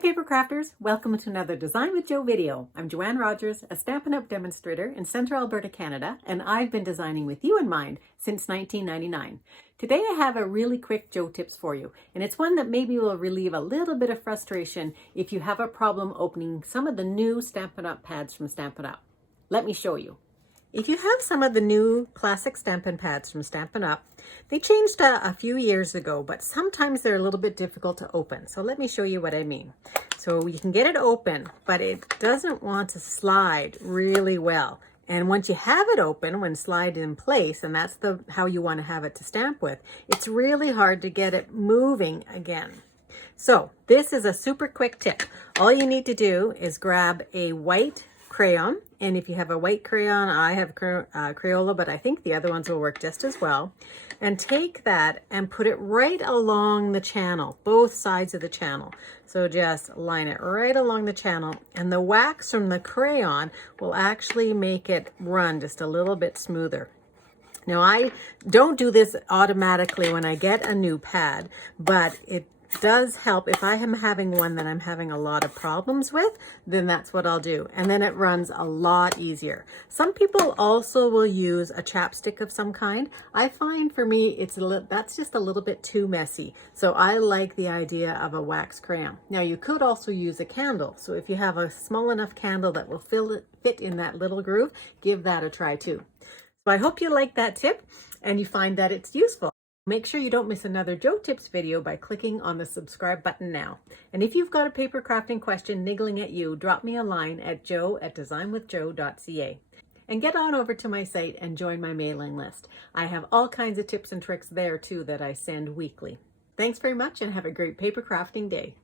Paper Crafters, welcome to another Design with Jo video. I'm Joanne Rogers, a Stampin' Up! Demonstrator in Central Alberta, Canada, and I've been designing with you in mind since 1999. Today I have a really quick Jo tips for you, and it's one that maybe will relieve a little bit of frustration if you have a problem opening some of the new Stampin' Up! Pads from Stampin' Up! Let me show you. If you have some of the new classic Stampin' pads from Stampin' Up!, they changed a few years ago, but sometimes they're a little bit difficult to open. So let me show you what I mean. So you can get it open, but it doesn't want to slide really well. And once you have it open, when slide in place, and that's how you want to have it to stamp with, it's really hard to get it moving again. So this is a super quick tip. All you need to do is grab a white crayon, and if you have a white crayon, I have Crayola, but I think the other ones will work just as well, and take that and put it right along the channel, both sides of the channel. So just line it right along the channel, and the wax from the crayon will actually make it run just a little bit smoother. Now, I don't do this automatically when I get a new pad, but it does help. If I am having one that I'm having a lot of problems with, then that's what I'll do. And then it runs a lot easier. Some people also will use a chapstick of some kind. I find for me, that's just a little bit too messy. So I like the idea of a wax crayon. Now you could also use a candle. So if you have a small enough candle that will fit in that little groove, give that a try too. So I hope you like that tip and you find that it's useful. Make sure you don't miss another Jo Tips video by clicking on the subscribe button now. And if you've got a paper crafting question niggling at you, drop me a line at jo@designwithjo.ca. And get on over to my site and join my mailing list. I have all kinds of tips and tricks there too that I send weekly. Thanks very much and have a great paper crafting day.